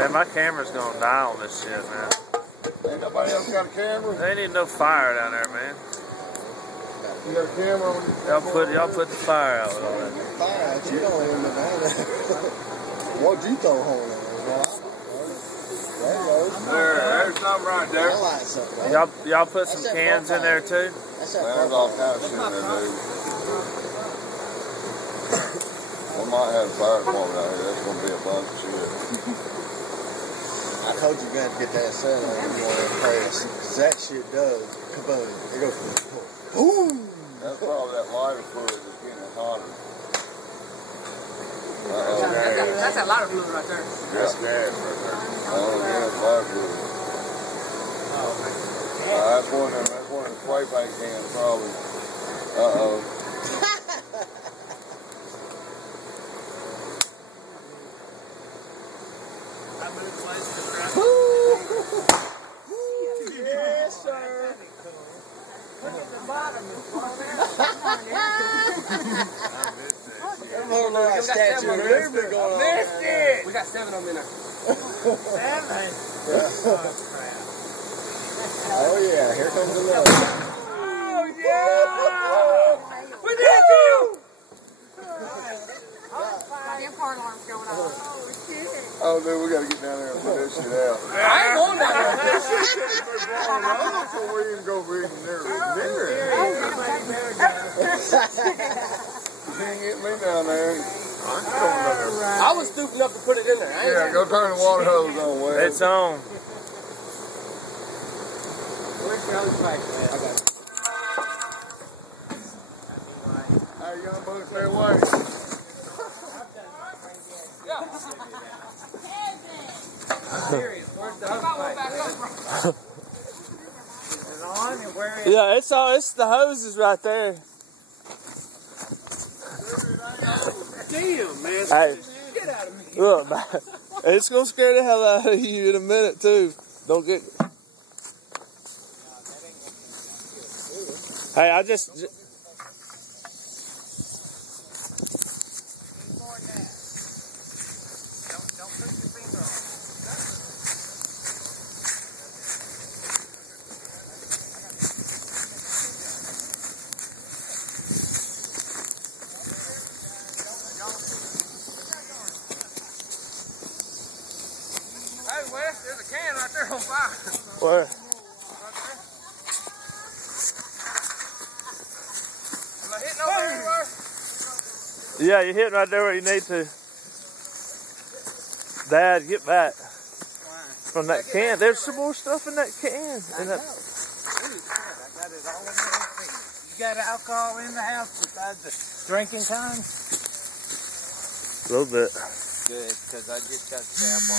Man, my camera's gonna die on this shit, man. Ain't nobody else got a camera? They need no fire down there, man. You got a camera on Y'all put the fire out on it. Fire out, you don't even know that. What'd you throw home on? There it goes. There's something right there. I like something. Y'all put some cans in there too? That's that There's all kinds of shit in there, dude. We might have a fire department out here. That's gonna be a bunch of shit. I told you you're gonna have to get that set on you want to press. Cause that shit does kaboom. It goes boom. That's probably that lighter fluid that's getting hotter. That's a lot of fluid right there. That's gas right there. Oh, yeah, it's lighter fluid. That's one of the spray paint cans, probably. Yes, sir. That little like statue of liberty going on. Missed it! We got 7 of them in there. 7? Oh yeah, here comes the love. Oh yeah! We did it, too! Them car alarms going off. Oh, dude, we gotta get down there and put that shit out. I ain't going down there. That shit can't be blown up before we even go reading near it. You can't get me down there. I was stupid enough to put it in there. Yeah, go turn the water hose on, Wes. It's on. Where's your hose back? Hey, young bucks, stay away. I'm serious. Where's the hose pipe? Is it on? And where is it? Yeah, it's the hoses right there. Damn, man. Hey, Get out of me. look, man, it's gonna scare the hell out of you in a minute too. Don't get. Hey, I just. Hey, Wes, there's a can right there on fire. Where? Right there. Am I hitting over there anywhere? Yeah, you're hitting right there where you need to. Dad, get back from that can. There's some more stuff in that can. I got it all in there. You got alcohol in the house besides the drinking kind? A little bit. Good, because I just got the tap on.